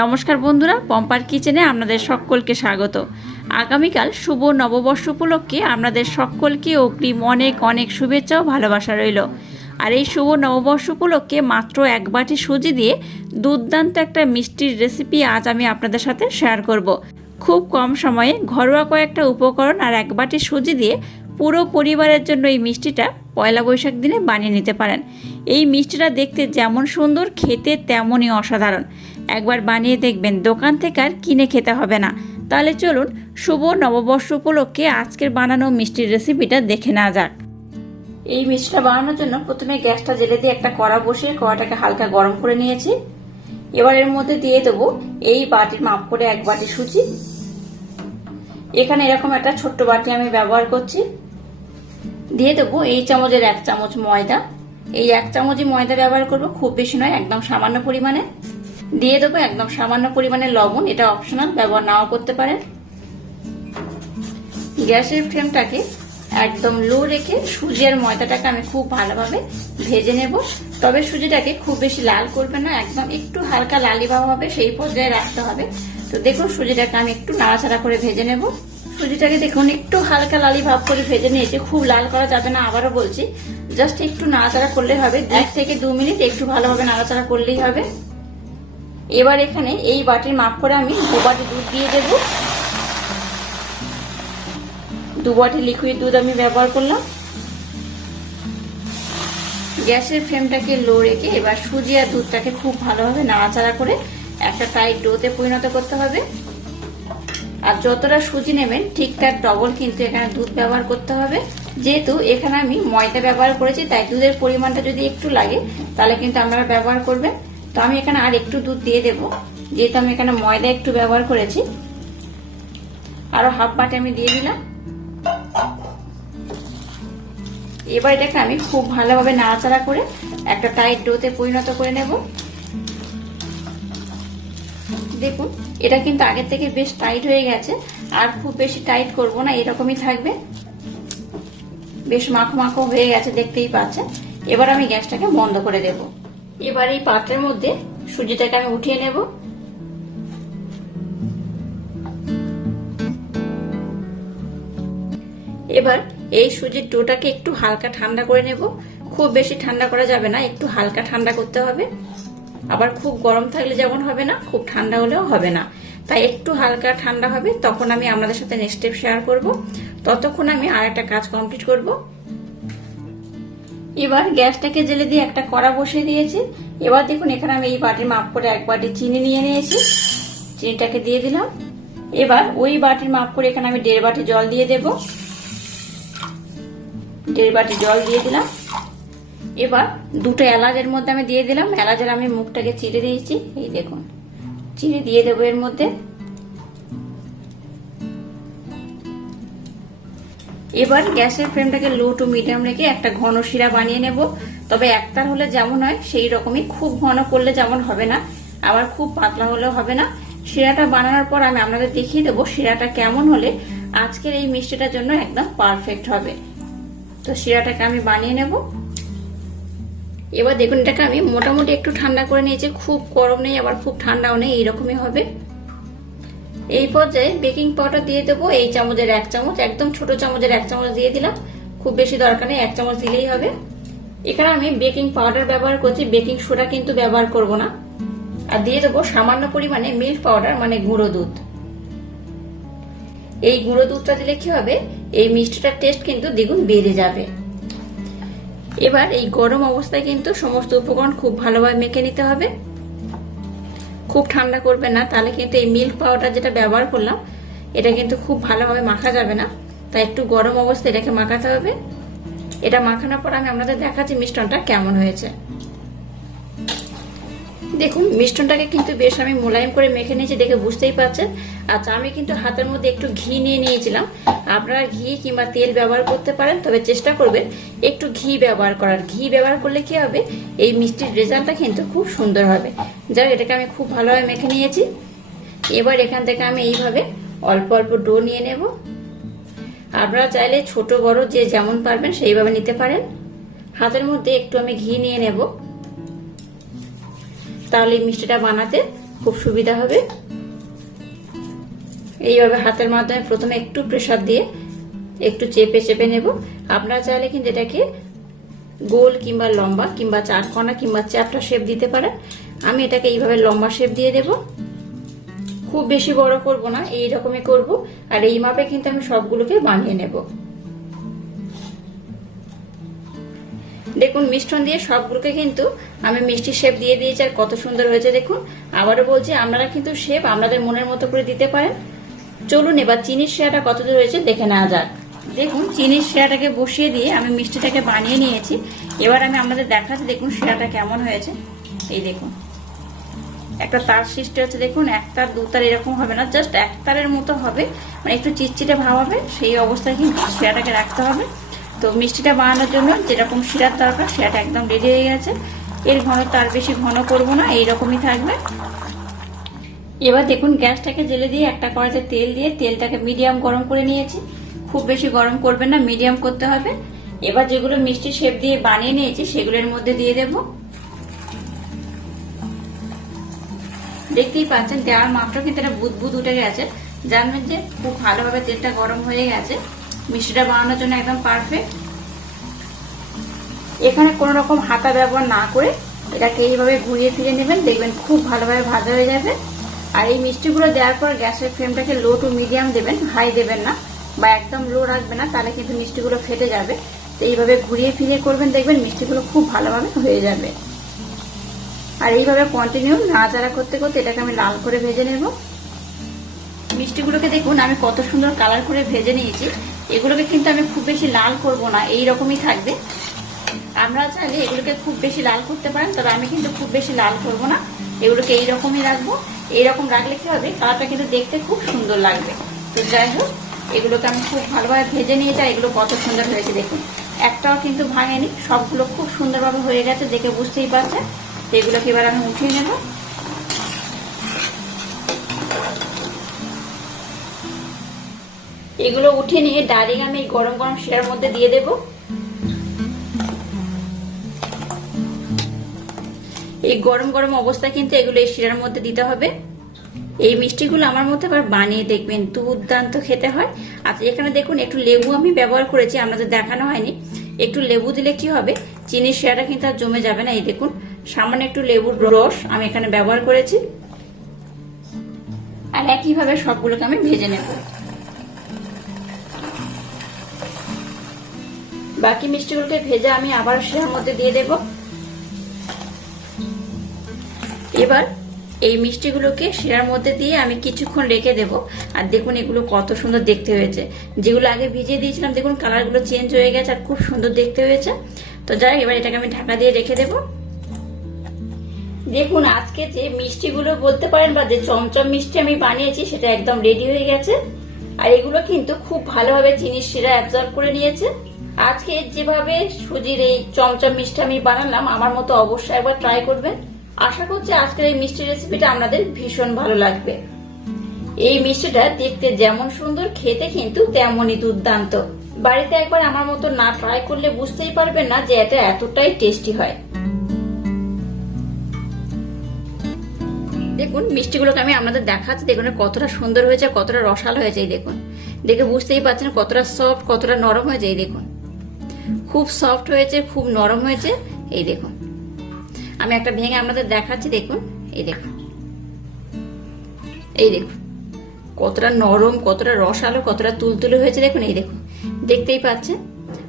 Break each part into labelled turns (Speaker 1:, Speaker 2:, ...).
Speaker 1: নমস্কার বন্ধুরা, পম্পার কিচেনে আপনাদের সকলকে স্বাগত। আগামীকাল শুভ নববর্ষ উপলক্ষে আপনাদের সকলকে অগ্রিম অনেক অনেক শুভেচ্ছা ও ভালোবাসা রইল। আর এই শুভ নববর্ষ উপলক্ষে মাত্র এক বাটি সুজি দিয়ে দুর্দান্ত একটা মিষ্টির রেসিপি আজ আমি আপনাদের সাথে শেয়ার করব। খুব কম সময়ে ঘরোয়া কয়েকটা উপকরণ আর এক বাটি সুজি দিয়ে পুরো পরিবারের জন্য এই মিষ্টিটা পয়লা বৈশাখ দিনে বানিয়ে নিতে পারেন। এই মিষ্টিটা দেখতে যেমন সুন্দর, খেতে তেমনই অসাধারণ। একবার বানিয়ে দেখবেন, দোকান থেকে আর কিনে খেতে হবে না। তাহলে চলুন শুভ নববর্ষ উপলক্ষে আজকের বানানো মিষ্টির রেসিপিটা দেখে নেওয়া যাক। এই মিষ্টিটা বানানোর জন্য প্রথমে গ্যাসটা জেলে দিয়ে একটা কড়া বসিয়ে কড়াটাকে হালকা গরম করে নিয়েছি। এবার এর মধ্যে দিয়ে দেবো এই বাটির মাপ করে এক বাটি সুজি। এখানে এরকম একটা ছোট্ট বাটি আমি ব্যবহার করছি। দিয়ে দেবো এই চামচের এক চামচ ময়দা। এই এক চামচই ময়দা ব্যবহার করব, খুব বেশি নয়, একদম সামান্য পরিমাণে। দিয়ে দেবো একদম সামান্য পরিমাণে লবণ, এটা অপশনাল ব্যবহার নাও করতে পারেন। গ্যাসের ফ্লেমটাকে একদম লো রেখে সুজি আর ময়দাটাকে আমি খুব ভালোভাবে ভেজে নেব। তবে সুজিটাকে খুব বেশি লাল করবে না, একদম একটু হালকা লালি ভাব হবে, সেই পর্যায়ে রাখতে হবে। তো দেখুন সুজিটাকে আমি একটু নাড়াচাড়া করে ভেজে নেব। সুজিটাকে দেখুন, একটু হালকা লালি ভাব করে ভেজে নিয়েছি, খুব লাল করা যাবে না, আবারও বলছি। জাস্ট একটু নাড়াচাড়া করলেই হবে, এক থেকে দু মিনিট একটু ভালোভাবে নাড়াচাড়া করলেই হবে। এবার এখানে এই বাটির মাপ করে আমি দু বাটি দুধ দিয়ে দেব। দু বাটি লিকুইড দুধ আমি ব্যবহার করলাম। গ্যাসের ফ্লেমটাকে লো রেখে এবার সুজি আর দুধটাকে খুব ভালোভাবে নাড়াচাড়া করে একটা টাইট ডোতে পরিণত করতে হবে। আর যতটা সুজি নেবেন, ঠিক তার ডবল কিন্তু এখানে দুধ ব্যবহার করতে হবে। যেহেতু এখানে আমি ময়দা ব্যবহার করেছি, তাই দুধের পরিমাণটা যদি একটু লাগে, তাহলে কিন্তু আপনারা ব্যবহার করবেন। তো আমি এখানে আর একটু দুধ দিয়ে দেব। যেহেতু আমি এখানে ময়দা একটু ব্যবহার করেছি। আরও হাফ বাটি আমি দিয়ে দিলাম। এবার এটাকে আমি খুব ভালোভাবে নাড়াচাড়া করে একটা টাইট ডোতে পরিণত করে নেব। দেখুন, এটা কিন্তু আগের থেকে বেশ টাইট হয়ে গেছে। আর খুব বেশি টাইট করব না, এরকমই থাকবে। বেশ মাখো মাখো হয়ে গেছে, দেখতেই পাচ্ছেন। এবার আমি গ্যাসটাকে বন্ধ করে দেব। এবার এই পাত্রের মধ্যে সুজিটাকে আমি উঠিয়ে নেব। এবার এই সুজির ডোটাকে একটু হালকা ঠান্ডা করে নেব। খুব বেশি ঠান্ডা করা যাবে না, একটু হালকা ঠান্ডা করতে হবে। আবার খুব গরম থাকলে যেমন হবে না, খুব ঠান্ডা হলেও হবে না। তাই একটু হালকা ঠান্ডা হবে, তখন আমি আপনাদের সাথে নেক্সট স্টেপ শেয়ার করব। ততক্ষণ আমি আর একটা কাজ কমপ্লিট করব। এবার গ্যাসটাকে জেলে দিয়ে একটা কড়া বসিয়ে দিয়েছি। এবার দেখুন, এখানে আমি এই বাটির মাপ করে এক বাটি চিনি নিয়ে নিয়েছি। চিনিটাকে দিয়ে দিলাম। এবার ওই বাটির মাপ করে এখানে আমি দেড় বাটি জল দিয়ে দেব। দেড় বাটি জল দিয়ে দিলাম। এবার দুটো এলাচের মধ্যে আমি দিয়ে দিলাম। এলাচের আমি মুখটাকে চিড়ে দিয়েছি। এই দেখুন, চিড়ে দিয়ে দেবো এর মধ্যে। এবার গ্যাসের ফ্লেমটাকে লো টু মিডিয়াম রেখে একটা ঘন শিরা বানিয়ে নেব। তবে একটার হলে যেমন হয়, সেই রকমই। খুব ঘন করলে যেমন হবে না, আবার খুব পাতলা হলেও হবে না। শিরাটা বানানোর পর আমি আপনাদের দেখিয়ে দেবো শিরাটা কেমন হলে আজকের এই মিষ্টিটার জন্য একদম পারফেক্ট হবে। তো শিরাটাকে আমি বানিয়ে নেব। এবার দেখুন, এটাকে আমি মোটামুটি একটু ঠান্ডা করে নিয়েছি। খুব গরম নেই, আবার খুব ঠান্ডাও নেই, এইরকমই হবে। এই পর্যায়ে বেকিং পাউডার দিয়ে দেবো এই চামচের এক চামচ, একদম ছোট চামচের এক চামচ দিয়ে দিলাম। খুব বেশি দরকার নেই, এক চামচ দিলেই হবে। এখানে আমি বেকিং পাউডার ব্যবহার করছি বেকিং সোডা কিন্তু ব্যবহার করব না। আর দিয়ে দেবো সামান্য পরিমাণে মিল্ক পাউডার মানে গুঁড়ো দুধ। এই গুঁড়ো দুধটা দিলে কি হবে? এই মিষ্টিটার টেস্ট কিন্তু দ্বিগুণ বেড়ে যাবে। এবার এই গরম অবস্থায় কিন্তু সমস্ত উপকরণ খুব ভালোভাবে মেখে নিতে হবে। খুব ঠান্ডা করবে না, তাহলে কিন্তু এই মিল্ক পাউডার যেটা ব্যবহার করলাম, এটা কিন্তু খুব ভালোভাবে মাখা যাবে না। তাই একটু গরম অবস্থায় এটাকে মাখাতে হবে। এটা মাখানোর পর আমি আপনাদের দেখাচ্ছি মিষ্টনটা কেমন হয়েছে। দেখুন মিষ্টনটাকে কিন্তু বেশ আমি মোলায়েম করে মেখে নিয়েছি দেখে বুঝতেই পারছেন। আচ্ছা আমি কিন্তু হাতের মধ্যে একটু ঘি নিয়ে নিয়েছিলাম। আপনারা ঘি কিংবা তেল ব্যবহার করতে পারেন, তবে চেষ্টা করবেন একটু ঘি ব্যবহার করার। ঘি ব্যবহার করলে কি হবে? এই মিষ্টির রেজাল্টটা কিন্তু খুব সুন্দর হবে। যাই এটাকে আমি খুব ভালোভাবে মেখে নিয়েছি। এবার এখান থেকে আমি এইভাবে অল্প অল্প ডো নিয়ে নেব। আপনারা চাইলে ছোট বড় যে যেমন পারবেন সেইভাবে নিতে পারেন। হাতের মধ্যে একটু আমি ঘি নিয়ে নেব। তাহলে মিষ্টিটা বানাতে খুব সুবিধা হবে। এইভাবে হাতের মাধ্যমে প্রথমে একটু প্রেশার দিয়ে একটু চেপে চেপে নেব। আপনারা চাইলে কিন্তু এটাকে গোল কিংবা লম্বা কিংবা চারকোনা কিংবা চ্যাপটা শেপ দিতে পারেন। আমি এটাকে এইভাবে লম্বা শেপ দিয়ে দেব। খুব বেশি বড় করব না এই রকমই করব। আর এই মাপে কিন্তু আমি সবগুলোকে বানিয়ে নেব। দেখুন মিষ্টন দিয়ে সবগুলোকে কিন্তু আমি মিষ্টি শেপ দিয়ে দিয়েছি। আর কত সুন্দর হয়েছে, দেখুন। আবারও বলছি, আপনারা কিন্তু শেপ আপনাদের মনের মতো করে দিতে পারেন। চলুন এবার চিনির শেয়াটা কতদূর হয়েছে দেখে নেওয়া যাক। দেখুন, চিনির শেয়াটাকে বসিয়ে দিয়ে আমি মিষ্টিটাকে বানিয়ে নিয়েছি। এবার আমি আপনাদের দেখাচ্ছি, দেখুন শেয়াটা কেমন হয়েছে। এই দেখুন। একটা তার সৃষ্টি হচ্ছে, দেখুন একটার দুতার এরকম হবে না, জাস্ট এক তারের মতো হবে। মানে একটু চিটচিটে ভাব হবে, সেই অবস্থায় কিন্তু শেয়াটাকে রাখতে হবে। তো মিষ্টিটা বানানোর জন্য যেরকম শিরার দরকার সেটা একদম রেডি হয়ে গেছে। এর ঘন তার বেশি ঘন করব না, এইরকমই থাকবে। এবার দেখুন গ্যাসটাকে জেলে দিয়ে একটা কড়াইতে তেল দিয়ে তেলটাকে মিডিয়াম গরম করে নিয়েছি। খুব বেশি গরম করবেন না, মিডিয়াম করতে হবে। এবার যেগুলো মিষ্টি শেপ দিয়ে বানিয়ে নিয়েছি, সেগুলোর মধ্যে দিয়ে দেব। দেখতেই পাচ্ছেন, দেওয়ার মাপটা কিন্তু এটা বুদবুদ উঠে গেছে। জানবেন যে খুব ভালোভাবে তেলটা গরম হয়ে গেছে। মিষ্টিটা বানানোর জন্য একদম পারফেক্ট এখানে কোনো রকম হাতা ব্যবহার না করে এটাকে এইভাবে ঘুরিয়ে ফিরে নেবেন, দেখবেন খুব ভালোভাবে ভাজা হয়ে যাবে। আর এই মিষ্টিগুলো দেওয়ার পর গ্যাসের ফ্লেমটাকে লো টু মিডিয়াম দেবেন, হাই দেবেন না বা একদম লো রাখবেন না, তাহলে কিন্তু মিষ্টিগুলো ফেটে যাবে। তো এইভাবে ঘুরিয়ে ফিরিয়ে করবেন, দেখবেন মিষ্টিগুলো খুব ভালোভাবে হয়ে যাবে। আর এইভাবে কন্টিনিউ নাড়াচাড়া করতে করতে এটাকে আমি লাল করে ভেজে নেব। মিষ্টিগুলোকে দেখুন, আমি কত সুন্দর কালার করে ভেজে নিয়েছি। এগুলোকে কিন্তু আমি খুব বেশি লাল করব না এই রকমই থাকবে। আমরা চাইলে এগুলোকে খুব বেশি লাল করতে পারেন, তবে আমি কিন্তু খুব বেশি লাল করব না। এগুলোকে এইরকমই রাখব। এইরকম রাখলে কি হবে? কালারটা কিন্তু দেখতে খুব সুন্দর লাগবে। তো যাই হোক, এগুলোকে আমি খুব ভালোভাবে ভেজে নিয়ে আর এগুলো কত সুন্দর হয়েছে দেখুন। একটাও কিন্তু ভাঙেনি। সবগুলো খুব সুন্দরভাবে হয়ে গেছে দেখে বুঝতেই পারছেন। তো এগুলোকে এবার আমি উঠিয়ে নেব। এগুলো উঠিয়ে নিয়ে ডাইরেক্ট আমি গরম গরম শিরার মধ্যে দিয়ে দেব। এই গরম গরম অবস্থায় কিন্তু এগুলো এই শিরার মধ্যে দিতে হবে। এই মিষ্টিগুলো আমার মধ্যে আবার বানিয়ে দেখবেন, দুর্দান্ত খেতে হয়। আচ্ছা এখানে দেখুন, একটু লেবু আমি ব্যবহার করেছি আমাদের দেখানো হয়নি। একটু লেবু দিলে কি হবে? চিনির শিরাটা কিন্তু আর জমে যাবে না, এই দেখুন। সামান্য একটু লেবুর রস আমি এখানে ব্যবহার করেছি। আর একইভাবে সবগুলোকে আমি ভেজে নেব। বাকি মিষ্টিগুলোকে ভেজে আমি আবার শিরার মধ্যে দিয়ে দেব। এবার এই মিষ্টিগুলোকে শিরার মধ্যে দিয়ে আমি কিছুক্ষণ রেখে দেব। আর দেখুন এগুলো কত সুন্দর দেখতে হয়েছে। যেগুলো আগে ভিজিয়ে দিয়েছিলাম, দেখুন কালারগুলো চেঞ্জ হয়ে গেছে আর খুব সুন্দর দেখতে হয়েছে। তো যাই এবার এটাকে আমি ঢাকা দিয়ে রেখে দেব। দেখুন, আজকে যে মিষ্টিগুলো বলতে পারেন বা যে চমচম মিষ্টি আমি বানিয়েছি, সেটা একদম রেডি হয়ে গেছে। আর এগুলো কিন্তু খুব ভালোভাবে চিনির শিরা অ্যাবজর্ব করে নিয়েছে। আজকে যেভাবে সুজির এই চমচম মিষ্টি আমি বানালাম, আমার মতো অবশ্যই একবার ট্রাই করবেন। আশা করছি আজকের এই মিষ্টি রেসিপিটা আপনাদের ভীষণ ভালো লাগবে। এই মিষ্টিটা দেখতে যেমন সুন্দর, খেতে কিন্তু তেমনই দুর্দান্ত। বাড়িতে একবার আমার মতো না ট্রাই করলে বুঝতেই পারবেন না যে এটা এতটাই টেস্টি হয়। দেখুন, মিষ্টিগুলোকে আমি আপনাদের দেখাচ্ছি। দেখুন কতটা সুন্দর হয়েছে, কতটা রসাল হয়েছে দেখুন। দেখে বুঝতেই পারছেন কতটা সফট কতটা নরম হয়েছে, এই দেখুন। খুব সফট হয়েছে, খুব নরম হয়েছে, এই দেখুন। আমি একটা ভেঙে আপনাদের দেখাচ্ছি, দেখুন। এই দেখুন। এই দেখুন। কতটা নরম, কতটা রসালো, কতটা তুলতুলে হয়েছে, দেখুন। এই দেখুন। দেখতেই পাচ্ছেন?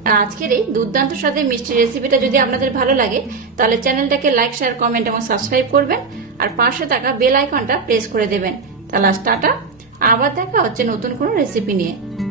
Speaker 1: আর আজকের এই দুর্দান্ত সাথে মিষ্টি রেসিপিটা যদি আপনাদের ভালো লাগে, তাহলে চ্যানেলটাকে লাইক শেয়ার কমেন্ট এবং সাবস্ক্রাইব করবেন। আর পাশে থাকা বেল আইকনটা প্রেস করে দেবেন। তাহলে টাটা। আবার দেখা হচ্ছে নতুন কোনো রেসিপি নিয়ে।